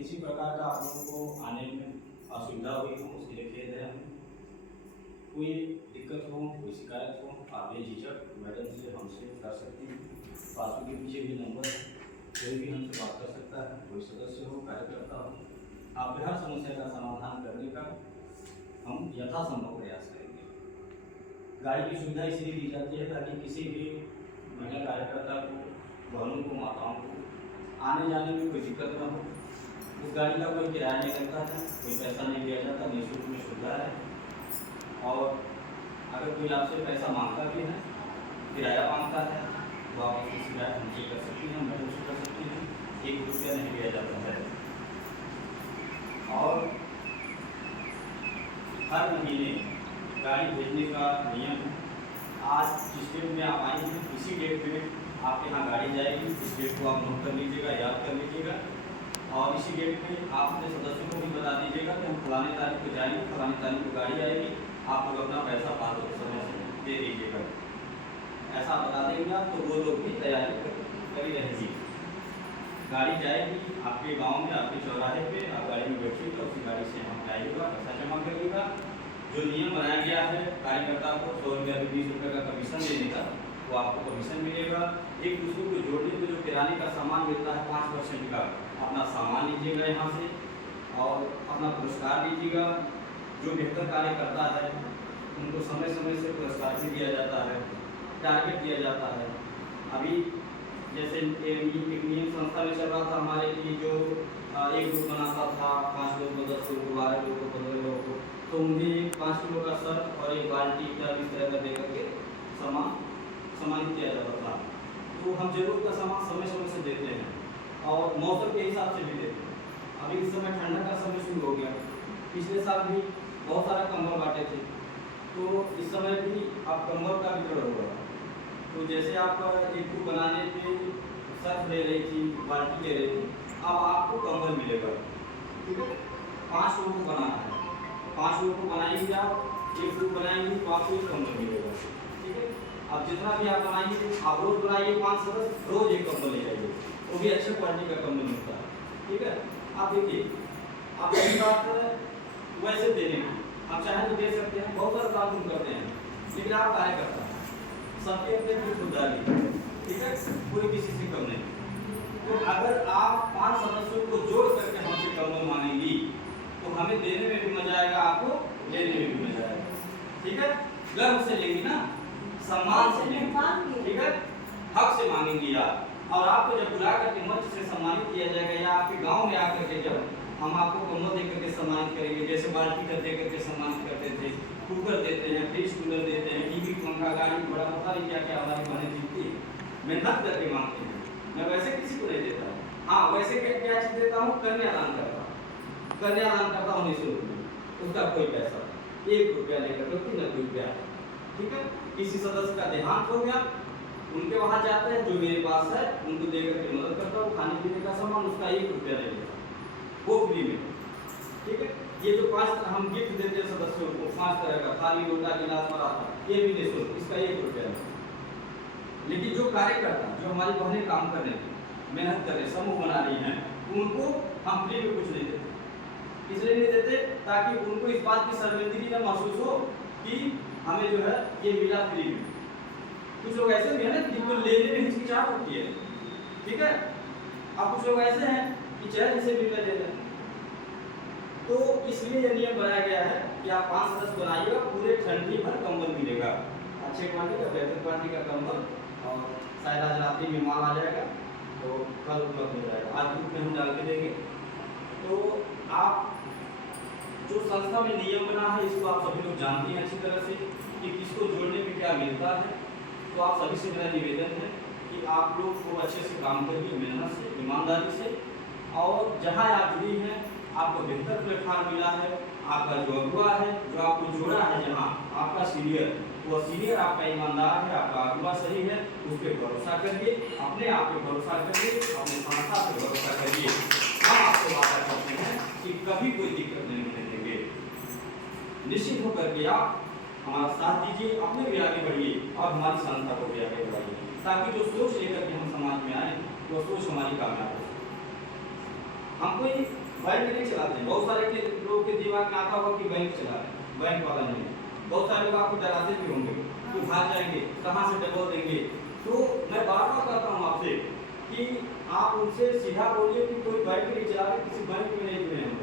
किसी प्रकार का आप लोगों को आने में असुविधा हुई हो उसके लिए खेद है हमें। कोई दिक्कत हो, कोई शिकायत हो, आप बेझिझक मैडम से हमसे कर सकती हैं। पासबुक के पीछे भी नंबर है, कोई भी हमसे बात कर सकता है, कोई सदस्य हो, कार्यकर्ता हो। आपके हर समस्या का समाधान करने का हम यथासंभव प्रयास करेंगे। गाड़ी की सुविधा इसलिए दी जाती है ताकि किसी भी महिला कार्यकर्ता को, बहनों को, माताओं को आने जाने में कोई दिक्कत न हो। उस गाड़ी का कोई किराया नहीं लगता है, कोई पैसा नहीं दिया जाता, निःशुल्क में सुविधा है। और अगर कोई आपसे पैसा मांगता भी है, किराया मांगता है, तो आप उसकी शिकायत हमसे कर सकती हैं, मैडम से कर सकती हैं। 1 रुपया नहीं दिया जाता है। और हर महीने गाड़ी भेजने का नियम है। आज जिस डेट में आप आएंगे इसी डेट में आपके यहाँ गाड़ी जाएगी। इस डेट को आप नोट कर लीजिएगा, याद कर लीजिएगा। और इसी डेट में आप अपने सदस्यों को भी बता दीजिएगा कि हम फलाने तारीख को जाएंगे, फलाने तारीख को गाड़ी आएगी, आप लोग अपना पैसा पास समय से दे दीजिएगा। ऐसा बता देंगे आप तो वो लोग भी तैयारी करी रहेगी। गाड़ी जाएगी आपके गांव में, आपके चौराहे पे, आप गाड़ी में बैठिएगा, उसी गाड़ी से हम आइएगा, पैसा जमा करिएगा। जो नियम बनाया गया है कार्यकर्ता को 100 रुपया 20 रुपये का कमीशन देने का, वो आपको कमीशन मिलेगा। एक दूसरे को जोड़ने में जो किराने का सामान मिलता है 5% का, अपना सामान लीजिएगा यहाँ से और अपना पुरस्कार लीजिएगा। जो बेहतर कार्य करता है उनको समय समय से पुरस्कार भी दिया जाता है, टारगेट दिया जाता है। अभी जैसे एक नियम संस्था में चल रहा था हमारे लिए, जो एक ग्रुप बनाता था 5 लोग को, 10 लोग को, 12 लोग को, 15 लोग को, तो उन्हें 5 किलो का सर्फ और एक बाल्टी इस तरह का दे करके सम्मानित किया जाता था। तो हम जरूरत का सामान समय समय से देते हैं और मौसम के हिसाब से भी देते हैं। अभी इस समय ठंडा का समय शुरू हो गया, पिछले साल भी बहुत सारा कंबल बांटे थे, तो इस समय भी आप कंबल का वितरण होगा। तो जैसे आप एक ग्रुप बनाने पे सर्फ ले रही थी, बाल्टी ले रही थी, अब आपको कंबल मिलेगा। ठीक है, 5 लोगों को बनाना है, 5 लोगों को बनाएंगे आप, एक ग्रुप बनाएंगे तो आपको एक कंबल मिलेगा। ठीक है, अब जितना भी आप बनाएंगे, आप रोज बनाइए 5 सदस्य, रोज एक कंबल ले जाइए, वो भी अच्छे क्वालिटी का कंबल मिलता है। ठीक है, आप देखिए, आप यही बात वैसे देने की आप चाहें तो दे सकते हैं, बहुत सारे काम करते हैं, लेकिन आप कार्य करता है सबके अपने खुददारी। ठीक है, कोई किसी से कम नहीं। तो अगर आप 5 सदस्यों को जोड़ करके हमसे कंबल मांगेंगी तो हमें देने में भी मजा आएगा, आपको लेने में भी मजा आएगा। ठीक है, गर्व से लेंगी ना, सम्मान से लेंगी। ठीक है, हक से मांगेंगी आप। और आपको जब बुला करके मंच से सम्मानित किया जाएगा, या आपके गांव में आकर के जब हम आपको कंबल दे करके सम्मानित करेंगे, जैसे बाल्टी कर दे करके सम्मानित करते थे, कुकर देते हैं, फ्रिज कूलर देते हैं, टीवी पंखा, गाड़ी घोड़ा, पता नहीं क्या क्या हमारी बहनें जीतती है, मेहनत करके मांगते हैं। मैं वैसे किसी को नहीं देता। हाँ, वैसे क्या चीज देता हूँ, कन्यादान करता हूँ, कन्यादान करता हूँ निःशुल्क में, उसका कोई पैसा 1 रुपया लेकर के 3 रुपया। ठीक है, किसी सदस्य का देहांत हो गया, उनके वहां जाते हैं, जो मेरे पास है उनको दे करके मदद करता हूँ, खाने पीने का सामान, उसका 1 रुपया नहीं लेता, वो फ्री में। ठीक है, ये जो 5 हम गिफ्ट देते हैं सदस्यों को, 5 तरह का थाली, लोटा, गिलास, पराठा, ये भी निःशुल्क, इसका 1 रुपया नहीं। लेकिन जो कार्यकर्ता, जो हमारी बहनें काम कर रही हैं, मेहनत कर रहे हैं, समूह बना रही हैं, उनको हम फ्री में कुछ नहीं देते। इसलिए नहीं देते ताकि उनको इस बात की शर्मिंदगी न महसूस हो कि हमें जो है ये मिला फ्री में। कुछ लोग ऐसे भी है ना जिनको लेने में हिचकिचाहट होती है। ठीक है, अब कुछ लोग ऐसे हैं कि चाहे जिसे मिलने दे दें। तो इसलिए यह नियम बनाया गया है कि आप 5 सदस्य बनाइएगा, पूरे ठंडी भर कंबल मिलेगा, अच्छे क्वालिटी का, बेहतर क्वालिटी का कंबल। और शायद आज रात्रि में माल आ जाएगा तो कल उपलब्ध हो जाएगा, आज ग्रुप में हम डाल के देंगे। तो आप जो संस्था में नियम बना है, इसको आप सभी लोग जानते हैं अच्छी तरह से कि किसको जोड़ने पे क्या मिलता है। तो आप सभी से मेरा निवेदन है कि आप लोग को अच्छे से काम करिए, मेहनत से, ईमानदारी से। और जहाँ आप जुड़ी हैं, आपको बेहतर प्लेटफॉर्म मिला है, आपका जो अगुआ है, जो आपको जोड़ा है, जहाँ आपका सीनियर, वो सीनियर आपका ईमानदार है, आपका अगुआ सही है, उस पर भरोसा करिए, अपने आप पे भरोसा करिए, अपने संस्था पे भरोसा करिए। हम आपको वादा करते हैं कि कभी कोई दिक्कत नहीं होने देंगे। निश्चित होकर के आप हमारा साथ दीजिए, अपने भी आगे बढ़िए और हमारी संस्था को भी आगे बढ़ाइए, ताकि जो सोच लेकर के हम समाज में आए वो सोच हमारी कामयाब हो। हम कोई बैंक नहीं चलाते हैं। बहुत सारे लोग के दिमाग में आता होगा कि बैंक चला रहे हैं, बैंक वाला नहीं है। बहुत सारे लोग आपको डराते भी होंगे कि भाग जाएंगे, कहाँ से डबल देंगे। तो मैं बार बार कहता हूँ आपसे कि आप उनसे सीधा बोलिए कि कोई बैंक नहीं चला रहे, किसी बैंक में नहीं जुड़े हैं,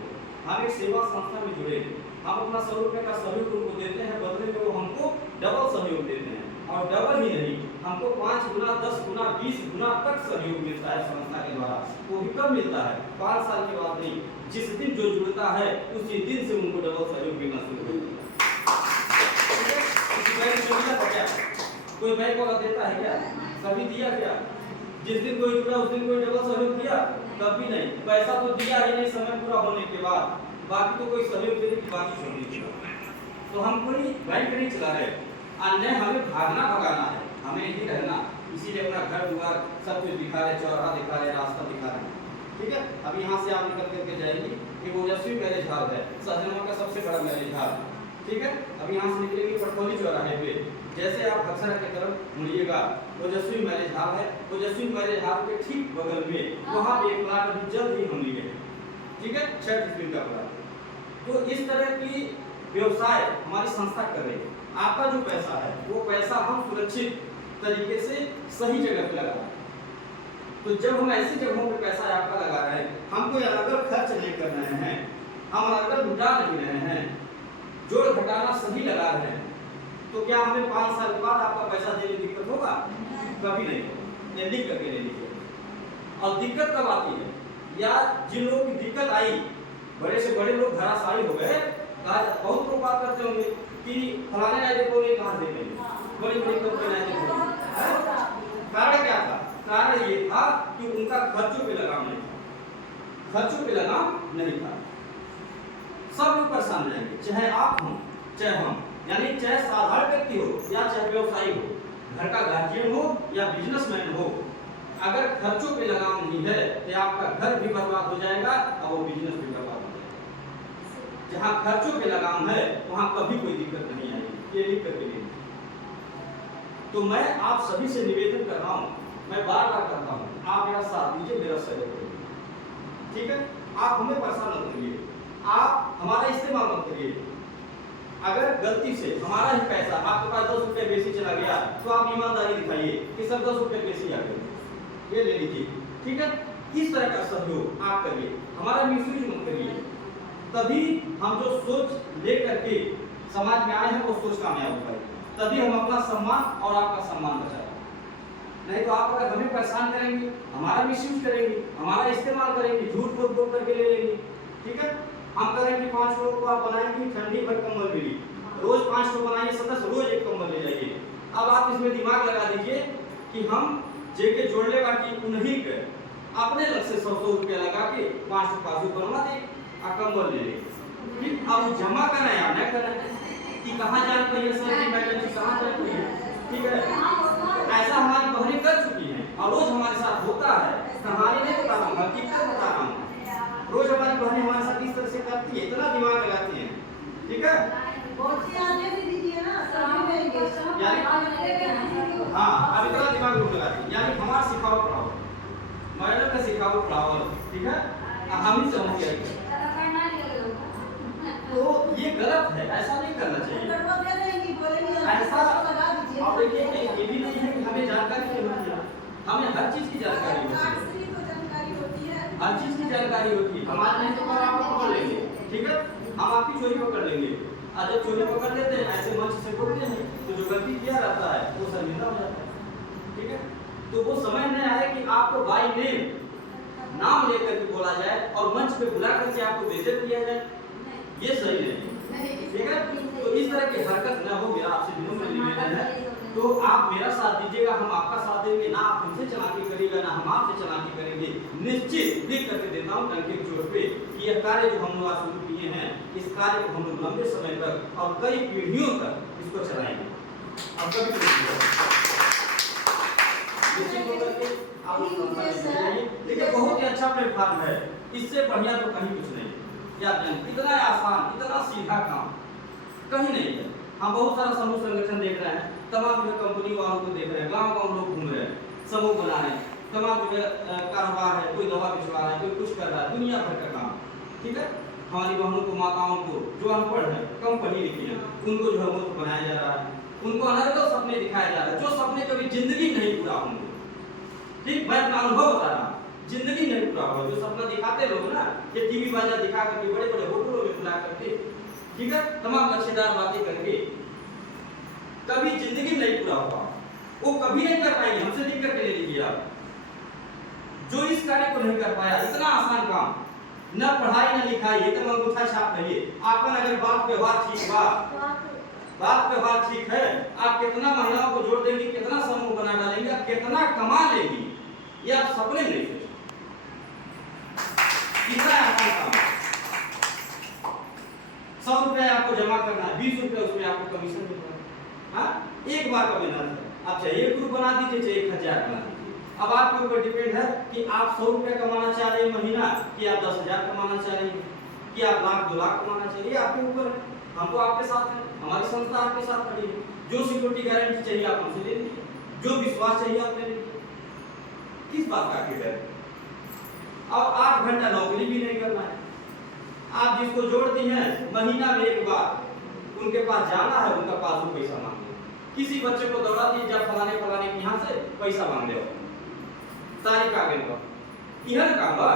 हम एक सेवा संस्था में जुड़े हैं। हम अपना 100 रुपये का सहयोग उनको देते हैं, बदले में वो हमको डबल सहयोग देते हैं। और डबल ही नहीं, हमको 5 गुना, 10 गुना, 20 गुना तक सहयोग मिलता है संस्था के द्वारा। वो भी कब मिलता है? 5 साल के बाद नहीं, जिस दिन जो जुड़ता है उसी दिन से उनको डबल सहयोग मिलना शुरू होता है। कोई बैंक वाला देता है क्या? कभी दिया क्या? जिस दिन कोई जुड़ा उस दिन कोई डबल सहयोग दिया? कभी नहीं। पैसा तो दिया ही नहीं समय पूरा होने के बाद, बाकी तो कोई सहयोग देने की बात ही छोड़ दी। तो हम कोई बैंक नहीं चला रहे, अन्य हमें भागना भगाना है, हमें यही रहना। इसीलिए अपना घर द्वार सब कुछ दिखा रहे, चौराहा दिखा रहे, रास्ता दिखा रहे, ठीक है। अब यहाँ से आप निकल करके जाएंगी कि ओजस्वी मैरिज हॉल है, सहजनवा का सबसे बड़ा मैरिज हॉल, ठीक है। अब यहाँ से निकलेंगे पटखोली चौराहे पे, जैसे आप अक्षरा की तरफ मुड़िएगा ओजस्वी मैरिज हॉल है। ओजस्वी मैरिज हॉल के ठीक बगल में वहाँ पे एक प्लाट अभी जल्द ही हम लिए हैं, ठीक है, 6 फीट का प्लाट। तो इस तरह की व्यवसाय हमारी संस्था कर रही है। आपका जो पैसा है वो पैसा हम सुरक्षित तरीके से सही जगह पे लगा रहे हैं। तो जब हम ऐसी जगहों पे पैसा आपका लगा रहे हैं, हम कोई अलग खर्च नहीं कर रहे हैं, हम अलग लुटा नहीं रहे हैं, जोड़ घटाना सही लगा रहे हैं, तो क्या हमें 5 साल के बाद आपका पैसा देने में दिक्कत होगा? कभी नहीं होगा। ये लिख करके ले लीजिए। और दिक्कत कब आती है, या जिन लोगों की दिक्कत आई, बड़े से बड़े लोग धराशायी हो गए, बहुत लोग बात करते होंगे कि फलाने राय को नहीं कहा देते, बड़ी बड़ी कंपनी राय देखो। कारण क्या था? कारण ये था कि उनका खर्चों पे लगाम नहीं था, खर्चों पे लगाम नहीं था। सब लोग परेशान रहेंगे, चाहे आप हो चाहे हम, यानी चाहे साधारण व्यक्ति हो या चाहे व्यवसायी हो, घर का गार्जियन हो या बिजनेसमैन हो, अगर खर्चों पे लगाम नहीं है तो आपका घर भी बर्बाद हो जाएगा और वो बिजनेस भी बर्बाद हो जाएगा। जहाँ खर्चों पे लगाम है वहाँ कभी कोई दिक्कत नहीं आएगी, ये लिख करके लीजिए। तो मैं आप सभी से निवेदन कर रहा हूँ, मैं बार बार करता हूँ, आप मेरा साथ दीजिए, मेरा सहयोग करिए, ठीक है। आप हमें परेशान मत करिए, आप हमारा इस्तेमाल मत करिए। अगर गलती से हमारा ही पैसा आपके पास 10 रुपये बेसी चला गया तो आप ईमानदारी दिखाइए कि सर 10 रुपये बेसी आ गए, ये ले लीजिए, ठीक है। इस तरह का सहयोग आप करिए, हमारा मिसयूज मत करिए। तभी हम जो सोच ले करके समाज में आए हैं वो सोच कामयाब हो पाएगी, तभी हम अपना सम्मान और आपका सम्मान बचाएंगे। नहीं तो आप अगर हमें परेशान करेंगे, हमारा मिसयूज करेंगे, हमारा इस्तेमाल करेंगे, झूठ बोल करके ले लेंगे, ठीक है। हम करें कि 5 लोगों को आप बनाएंगे, ठंडी भर कंबल मिली, रोज 5 लोग बनाइए, सदस्य रोज एक कंबल ले जाइए। अब आप इसमें दिमाग लगा दीजिए कि हम जेके जोड़ने बाकी उन्हीं के अपने लग से 100 रुपया लगा के 5 पासबुक बनवा दे और कंबल ले ले। अब जमा करना है या न करना कि कहाँ जाना चाहिए सर की मैडम जी कहाँ जाना चाहिए, ठीक है। ऐसा हमारी बहनें कर चुकी हैं और रोज हमारे साथ होता है, कहानी नहीं बता रहा हूँ, हकीकत बता रहा हूँ। रोज हमारी बहनें हमारे साथ इस तरह से करती है, इतना दिमाग लगाती हैं, ठीक है। हाँ, अब इतना दिमाग लोग लगाती है, यानी हमारा सिखाओ पढ़ाओ, मैडम का सिखाओ पढ़ाओ, ठीक है, हम ही समझ गए। तो ये गलत है, ऐसा नहीं करना चाहिए। ऐसा अब देखिए ये भी नहीं है कि हमें जानकारी नहीं होती है, हमें हर चीज की जानकारी होती है, हर चीज की जानकारी होती है। हमारे नहीं तो पर आपको पकड़ लेंगे, ठीक है, हम आपकी चोरी पकड़ लेंगे, और जब चोरी पकड़ लेते हैं ऐसे मंच से बोलते हैं तो जो गलती किया रहता है वो शर्मिंदा हो जाता है, ठीक है। तो वो समझ नहीं आए कि आपको बाय नेम नाम लेकर के बोला जाए और मंच पे बुला करके आपको बेइज्जत किया जाए, ये सही नहीं, ठीक है। तो इस तरह की हरकत न हो, मेरा आपसे विनम्र निवेदन है। तो आप मेरा साथ दीजिएगा, हम आपका साथ देंगे, ना आप हमसे चालाकी करिएगा ना हम आपसे चालाकी करेंगे। निश्चित लिख करके देता हूँ टंके के जोर पे कि यह कार्य जो हम लोग आज शुरू किए हैं, इस कार्य को हम लोग लंबे समय तक और कई पीढ़ियों तक इसको चलाएंगे और कभी निश्चित होकर के आप देखिए बहुत ही अच्छा प्लेटफॉर्म है, इससे बढ़िया तो कहीं कुछ नहीं, याद नहीं, इतना आसान इतना सीधा काम कहीं नहीं है। हम बहुत सारा समूह संगठन देख रहे हैं, तमाम जो कंपनी वालों को देख रहे हैं, गांव-गांव लोग घूम रहे हैं, समूह बना रहे हैं, तमाम जो कारोबार है, कोई दवा बेचवा रहा है, कोई कुछ कर रहा है, दुनिया भर का काम। ठीक है, हमारी बहनों को, माताओं को जो अनपढ़ है, कम पढ़ी लिखी है, उनको जो है मूर्ख बनाया जा रहा है, उनको अनर्गल सपने दिखाए जा रहे हैं, जो सपने कभी जिंदगी नहीं पूरा होंगे। ठीक, मैं अपना अनुभव बता रहा हूँ, जिंदगी नहीं पूरा होगा। जो सपना दिखाते लोग ना, ये टीवी बाजार दिखा करके, बड़े बड़े होटलों में बुला करके, ठीक है, तमाम लक्ष्यदार बातें करके, कभी जिंदगी नहीं पूरा होगा, वो कभी नहीं कर पाएंगे। हमसे लिख करके ले लीजिए आप, जो इस कार्य को नहीं कर पाया, इतना आसान काम, न पढ़ाई न लिखाई, एकदम अंगूठा छाप रहिए। आपन अगर बात व्यवहार ठीक बा, बात व्यवहार ठीक है, आप कितना महिलाओं को जोड़ देंगे, कितना समूह बना डालेंगे, आप कितना कमा लेंगे, ये आप सपने नहीं सोचे। कितना आसान काम, 100 रुपया आपको जमा करना है, 20 रुपया उसमें आपको कमीशन मिलता है। हाँ, एक बार का मेहनत है। आप चाहे 1 ग्रुप बना दीजिए, चाहे 1000 बना दीजिए, अब आपके ऊपर डिपेंड है कि आप 100 रुपया कमाना चाह रहे हैं महीना, कि आप 10,000 कमाना चाह रहे हैं, कि आप लाख 2 लाख कमाना चाह रहे हैं, आपके ऊपर है। हम तो आपके साथ हैं, हमारी संस्था आपके साथ खड़ी है। जो सिक्योरिटी गारंटी चाहिए आप हमसे ले लीजिए, जो विश्वास चाहिए आप ले लीजिए, किस बात का फिक्र है। और 8 घंटा नौकरी भी नहीं करना है। आप जिसको जोड़ती हैं, महीना में एक बार उनके पास जाना है, उनका पास वो पैसा मांगे। किसी बच्चे को दौड़ा दीजिए, जब फलाने फलाने के यहाँ से पैसा मांग दे, तारीख आ गई बा, यह काम बा।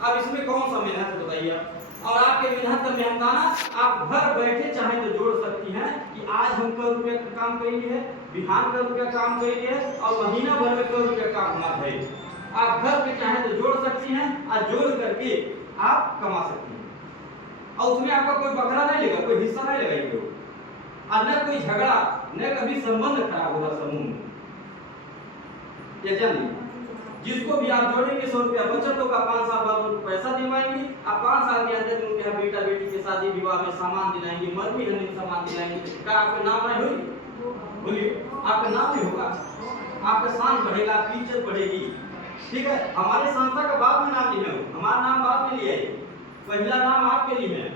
अब इसमें कौन सा मेहनत है बताइए आप। और आपके मेहनत का मेहनताना आप घर बैठे चाहे तो जोड़ सकती हैं कि आज हम कल रुपये का काम करेंगे है, बिहान कल रुपया काम करेंगे है, और महीना भर में कल रुपया काम हमारा है। आप घर पे चाहे तो जोड़ सकती हैं, और जोड़ करके आप कमा सकती हैं। और उसमें आपका कोई बकरा नहीं लेगा, कोई हिस्सा नहीं लगाएंगे, और न कोई झगड़ा, न कभी संबंध खराब होगा समूह में। जानिए, जिसको भी आप जोड़ेंगे 100 रुपया बचत होगा, 5 साल बाद उनको पैसा दिलवाएंगे, आप 5 साल के अंदर उनके यहाँ बेटा बेटी के शादी विवाह में सामान दिलाएंगे, मरनी हरनी सामान दिलाएंगे। क्या आपका नाम नहीं होगी? बोलिए, आपका नाम भी होगा, आपका शान बढ़ेगा, आपकी इज्जत बढ़ेगी। ठीक है, हमारे संस्था का बाद में नाम लिया, हमारा नाम बाद में लिया, पहला नाम आपके लिए है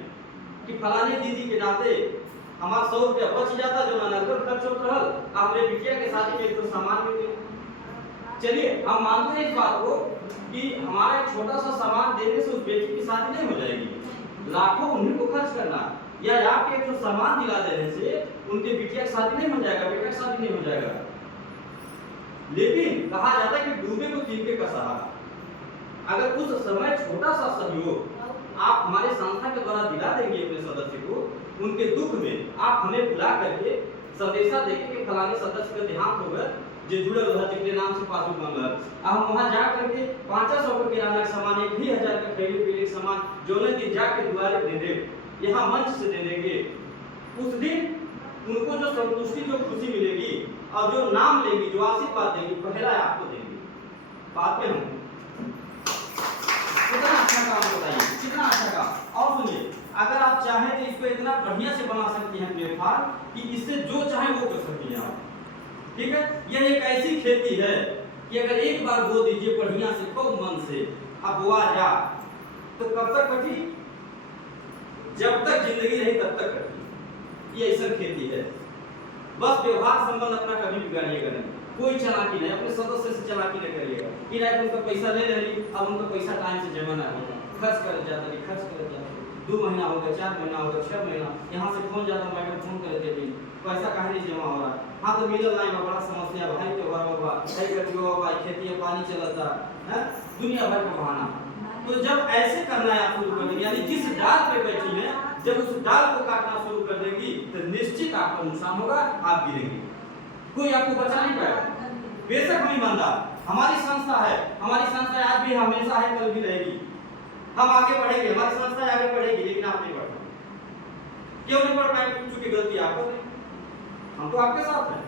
कि फलाने दीदी के नाते हमारा 100 रुपया बच जाता, जो अनर्गल खर्च होता रहा, हमारे बिटिया के शादी में तो सामान मिल गया। चलिए, हम मानते हैं इस बात को कि हमारा एक छोटा सा सामान देने से उस बेटी की शादी नहीं हो जाएगी, लाखों उन्हीं को खर्च करना, या आपके एक सामान दिला देने से उनके बिटिया की शादी नहीं हो जाएगा, बेटा की शादी नहीं हो जाएगा। लेकिन कहा जाता है कि डूबे को तिनके का सहारा। अगर उस समय छोटा सा सहयोग आप हमारे संस्था के द्वारा दिला देंगे अपने सदस्य को, उनके दुख में आप हमें बुला करके संदेशा देंगे कि फलाने सदस्य का देहांत हो गया, जो जुड़े रहा जिनके नाम से पासबुक मांगा, अब हम वहां जा करके 500 का किराना का सामान, 1,000 का खरीदे पीने का सामान जो दिन जाके दुआरे दे दे, यहाँ मंच से दे देंगे। उस दिन उनको जो संतुष्टि, जो खुशी मिलेगी, और जो नाम लेंगी, जो आशीर्वाद देंगी, पहला आपको देंगे। बात में हम कितना अच्छा काम बताइए, कितना अच्छा काम। और सुनिए, अगर आप चाहें तो इसको इतना बढ़िया से बना सकती हैं प्लेटफॉर्म कि इससे जो चाहे वो कर सकती हैं आप। ठीक है, यह एक ऐसी खेती है कि अगर एक बार बो दीजिए बढ़िया से, खूब मन से, अब बोआ जा तो कब तक कटी? जब तक जिंदगी रही तब तक कटी। ये ऐसा खेती है। बस व्यवहार संबंध अपना कभी बिगाड़िएगा नहीं, कोई चालाकी नहीं, अपने सदस्य से चालाकी नहीं करिएगा कि नहीं उनका पैसा ले ली, अब उनका पैसा टाइम से जमा ना होगा, खर्च कर जाता है, खर्च कर जाता है, 2 महीना हो गया, 4 महीना हो गया, 6 महीना, यहाँ से फोन जाता, मैडम फोन कर देती, पैसा कहाँ नहीं जमा हो रहा। हाँ तो मिलल नहीं, बड़ा समस्या, भाई त्योहार होगा, भाई कटियो होगा, खेती है, पानी चलता है, दुनिया भर का बहाना। तो जब ऐसे करना है आप शुरू कर देंगे, यानी जिस डाल पे बैठी है, जब उस डाल को काटना शुरू कर देंगी तो निश्चित आपका नुकसान होगा, आप गिरेंगे, कोई आपको बचा नहीं पाएगा। बेशक हम ईमानदार, हमारी संस्था है, हमारी संस्था आज भी हमेशा है, कल भी रहेगी, हम आगे बढ़ेंगे, हमारी संस्था आगे बढ़ेगी, लेकिन आप नहीं बढ़ पाएंगे। क्यों नहीं बढ़ पाएंगे? क्योंकि गलती आपको नहीं, हम तो आपके साथ हैं,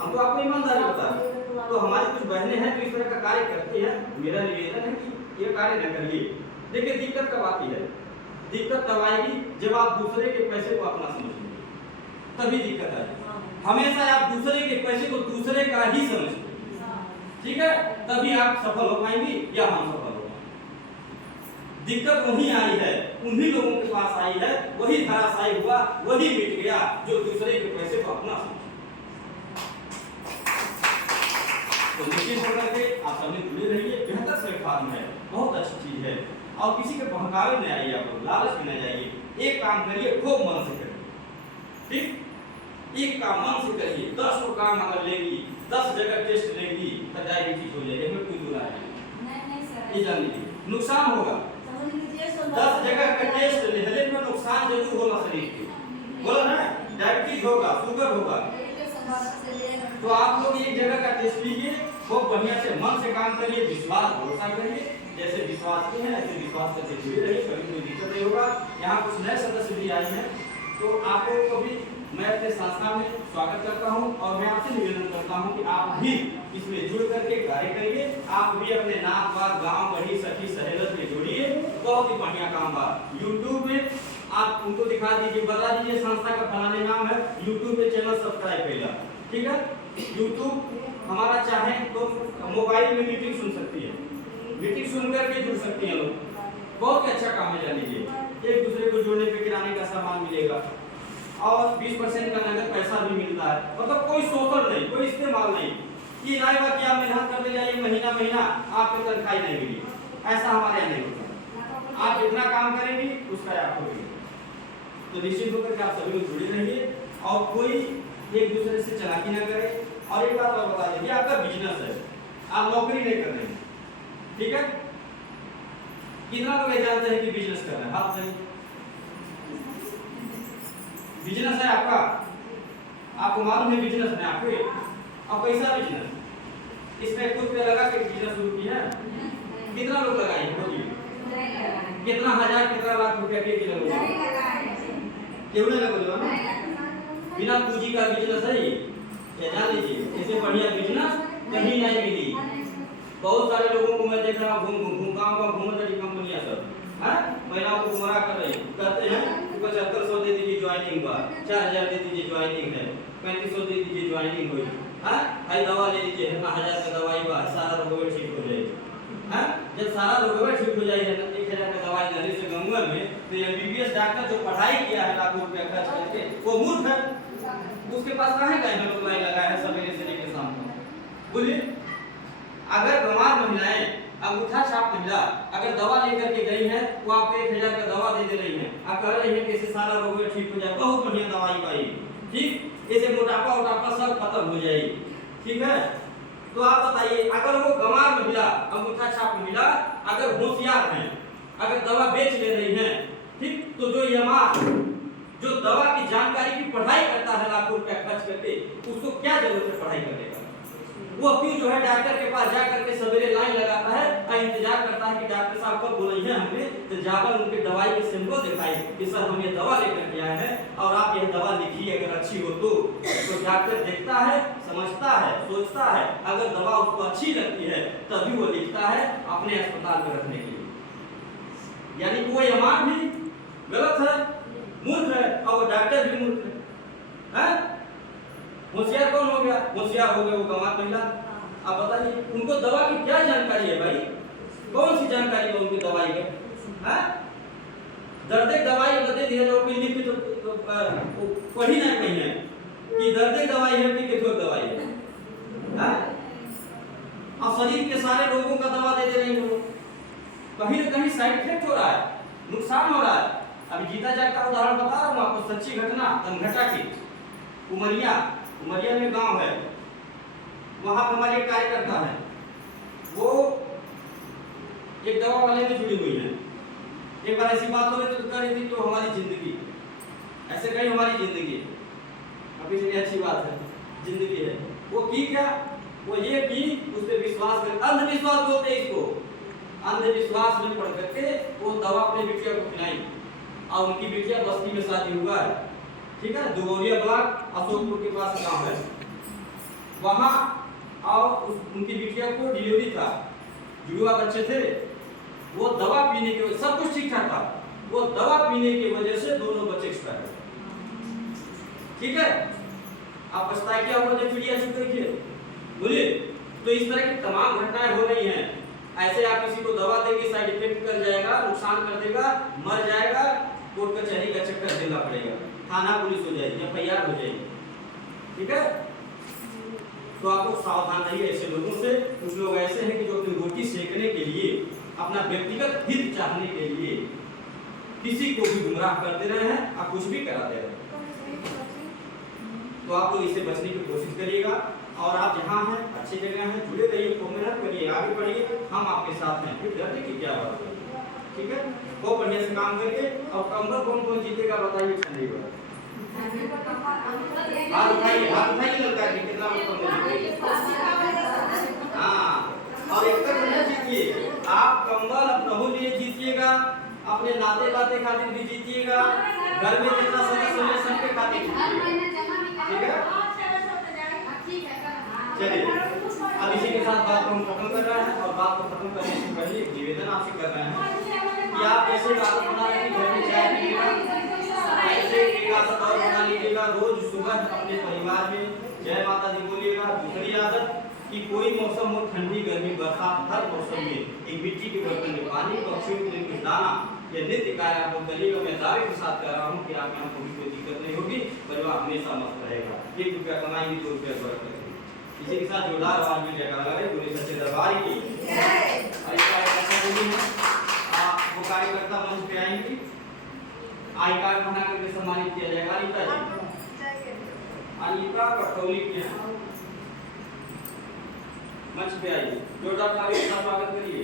हम तो आपको ईमानदारी बता रहे हैं। तो हमारी कुछ बहनें हैं जो इस तरह का कार्य करती हैं, मेरा निवेदन है कि ये कार्य न करिए। देखिए, दिक्कत कब आती है? दिक्कत तब आएगी जब आप दूसरे के पैसे को अपना समझेंगे, तभी दिक्कत आएगी। हमेशा आप दूसरे के पैसे को दूसरे का ही समझेंगे, ठीक है, तभी आप सफल हो पाएंगे या हम सफल हो पाएंगे। दिक्कत वही आई है, उन्हीं लोगों के पास आई है, वही धराशायी हुआ, वही मिट गया जो दूसरे के पैसे को अपना समझे। तो निश्चित होकर के आप सभी जुड़े रहिए, बेहतर प्लेटफॉर्म है, बहुत अच्छी चीज है। और किसी के बहकावे में आइए, आप लोग लालच में न जाइए। एक काम करिए, खूब मन से करिए, ठीक। एक काम मन से करिए, 10 को काम अगर लेगी, 10 जगह टेस्ट लेगी तो डायबिटीज हो जाएगी, इसमें कोई बुरा है नहीं, ये जान लीजिए, नुकसान होगा। 10 जगह का टेस्ट लेने में नुकसान जरूर होगा शरीर के, बोला ना, डायबिटीज होगा, शुगर होगा। तो आप लोग एक जगह का टेस्ट लीजिए, बहुत बढ़िया से मन से काम करिए, विश्वास भरोसा करिए, जैसे विश्वास के हैं ऐसे विश्वास करके जुड़े रहिए, कभी कोई दिक्कत नहीं होगा। यहाँ कुछ नए सदस्य भी आए हैं, तो आप लोगों को भी मैं अपने संस्था में स्वागत करता हूँ और मैं आपसे निवेदन करता हूँ कि आप भी इसमें जुड़ करके कार्य करिए। आप भी अपने नात बात गाँव बड़ी सखी सहेलत में जुड़िए, बहुत ही बढ़िया काम बा। यूट्यूब में आप उनको दिखा दीजिए, बता दीजिए संस्था का फलाने नाम है, यूट्यूब पे चैनल सब्सक्राइब करेगा, ठीक है। यूट्यूब हमारा चाहे तो मोबाइल में मीटिंग सुन सकती है, मीटिंग सुन करके जुड़ सकती हैं लोग, बहुत ही अच्छा काम है, जान लीजिए। एक दूसरे को जोड़ने पे किराने का सामान मिलेगा और 20% का नगद पैसा भी मिलता है, मतलब कोई शोषण नहीं, कोई इस्तेमाल नहीं, ये नहीं बात कि आप मेहनत करते जाइए महीना महीना आपको तनख्वाह नहीं मिली, ऐसा हमारे यहाँ नहीं होता। आप जितना काम करेंगे उसका आपको मिलेगा। तो निश्चित होकर के आप सभी लोग जुड़े रहिए और कोई एक दूसरे से चालाकी ना करे। और एक बात और बता दें, आपका बिजनेस है, आप नौकरी नहीं कर रहे हैं, ठीक है। कितना लोग जानते हैं कि बिजनेस कर रहे हैं, हाथ करिए। बिजनेस है आपका, आपको मालूम है बिजनेस में आपके, अब कैसा बिजनेस, इसमें कुछ रुपया लगा के बिजनेस शुरू किया है, कितना लोग लगाए बोलिए, कितना हजार कितना लाख रुपया के लोग क्यों नहीं लगा ना, बिना पूंजी का बिजनेस है ये, जान लीजिए। इससे बढ़िया बिजनेस कहीं नहीं मिली। बहुत सारे लोगों को मैं देख रहा हूँ घूम घूमत रही कंपनियां सब, हाँ, महिलाओं को गुमराह कर रही, कहते हैं 7500 दे दीजिए ज्वाइनिंग का, 4000 दे दीजिए ज्वाइनिंग है, 3500 दे दीजिए ज्वाइनिंग हुई, हाँ, भाई दवा ले लीजिए, इतना 1000 का दवाई बा, सारा रोग ठीक हो जाएगा, हाँ। जब सारा रोग ठीक हो जाएगा तो 1000 का दवाई लेने से गंगा में, तो एमबीबीएस डॉक्टर जो पढ़ाई किया है लाखों रुपया खर्च करके, वो मूर्ख है, उसके पास कहाँ गए हैं लोग लाइन लगाए हैं सवेरे से लेकर शाम तक, बोलिए। अगर बीमार महिलाएं, अंगूठा छाप महिला अगर दवा लेकर के गई है, वो आपको 1000 का दवा दे रही है, आप कह रहे हैं कि इससे सारा रोग ठीक हो जाए, बहुत बढ़िया दवाई पाई, ठीक, इससे मोटापा वोटापा सब खत्म हो जाएगी, ठीक है। तो आप बताइए, अगर वो बीमार महिला, अंगूठा छाप महिला अगर होशियार है, अगर दवा बेच ले रही है, ठीक, तो जो यमार जो दवा की जानकारी की पढ़ाई करता है लाखों रुपया खर्च करके, उसको क्या जरूरत है पढ़ाई करने का, वो क्यों जो है डॉक्टर के पास जा करके सवेरे लाइन लगाता है और इंतजार करता है कि डॉक्टर साहब कब बोले हैं हमने, तो जाकर उनके दवाई के सिम्बल दिखाई कि सर हम ये दवा लेकर के आए हैं और आप ये दवा लिखिए, अगर अच्छी हो तो डॉक्टर देखता है, समझता है, सोचता है, अगर दवा उसको अच्छी लगती है तभी वो लिखता है अपने अस्पताल में रखने के लिए। यानी वो ईमान भी गलत है, मूर्ख है, और वो डॉक्टर भी मूर्ख है। होशियार कौन हो गया? होशियार हो गए वो गंवार महिला। आप बताइए उनको दवा की क्या जानकारी है भाई, कौन सी जानकारी है उनकी दवाई के? दर्द दवाई बता दिया जो कि लिख तो पढ़ी नहीं कहीं है कि दर्द दवाई है कि केथोक दवाई है, और शरीर के सारे रोगों का दवा दे रही हो, कहीं ना कहीं साइड इफेक्ट हो रहा है, नुकसान हो रहा है। अभी जीता जागता उदाहरण बता रहा हूँ आपको, सच्ची घटना, धनघटा की, उमरिया में गांव है, वहां पर हमारे एक कार्यकर्ता है, वो एक दवा वाले में जुड़ी हुई है। एक बार ऐसी बात हो रही तो कह रही थी तो हमारी जिंदगी, ऐसे कहीं हमारी जिंदगी, अभी से अच्छी बात है, जिंदगी है। वो की क्या, वो ये कि उस पर विश्वास कर, अंधविश्वास बोलते हैं इसको, अंधविश्वास में पड़ करके वो दवा अपने बिटिया को पिलाई और उनकी बिटिया बस्ती में शादी हुआ है, ठीक है, दुगोरिया ब्लॉक अशोकपुर के पास गांव है, वहां और उनकी बिटिया को डिलीवरी था, जुड़वा बच्चे थे। वो दवा पीने के वजह सब कुछ ठीक ठाक था, वो दवा पीने की वजह से दोनों बच्चे एक्सपायर हो गए, ठीक है। आप पछताए क्या हुआ जब चिड़िया छुप गई थी, बोलिए। तो इस तरह की तमाम घटनाएं हो रही हैं। ऐसे आप किसी को दवा देंगे, साइड इफेक्ट कर जाएगा, नुकसान कर देगा, मर जाएगा, कोर्ट कचहरी का चक्कर देना पड़ेगा, थाना पुलिस हो जाएगी, एफआईआर हो जाएगी, ठीक है। तो आप लोग सावधान रहिए ऐसे लोगों से। कुछ लोग ऐसे हैं कि जो अपनी रोटी सेकने के लिए अपना व्यक्तिगत हित चाहने के लिए किसी को भी गुमराह करते रहे हैं और कुछ भी कराते रहे, तो आप लोग इससे बचने की कोशिश करिएगा। और आप जहाँ हैं अच्छी जगह हैं, जुड़े रहिए, खूब मेहनत करिए, आगे बढ़िए, हम आपके साथ हैं, फिर डरने की क्या बात है, ठीक है। खूब बढ़िया से काम करिए। और कंबल कौन जीतेगा बताइए चंडीगढ़, हाथ उठाइए लगता है कितना हाँ। और एक तक नहीं जीतिए, आप कंबल अपनों लिए जीतिएगा, अपने नाते लाते खातिर भी जीतिएगा, घर में जितना सदस्य सबके खातिर जीतिएगा, ठीक है। चलिए अब इसी के साथ बात को हम खत्म कर रहे हैं। और बात को खत्म करने से पहले एक निवेदन आपसे कर रहे हैं कि आप जैसे बात बना रहे घर में चाय पीजिएगा, ऐसे एक आदत और बना लीजिएगा, रोज सुबह अपने परिवार में जय माता दी बोलिएगा। दूसरी आदत कि कोई मौसम हो, ठंडी गर्मी बरसात, हर मौसम में एक मिट्टी के बर्तन में पानी, पक्षियों के लिए कुछ दाना, ये नित्य कार्य आप लोग करिएगा। मैं दावे के साथ कह रहा हूँ कि आप यहाँ कोई दिक्कत नहीं होगी, परिवार हमेशा मस्त रहेगा। 1 रुपया कमाएंगे 2 रुपया बरत करेंगे। इसी के साथ जोरदार आवाज में जयकारा लगे पूरे सच्चे दरबार की जय। वो कार्यकर्ता मंच पे आएंगे, आई कार्ड बना करके सम्मानित किया जाएगा। अनीता कटौली के मंच पे आइए, जोरदार ताली के साथ स्वागत करिए।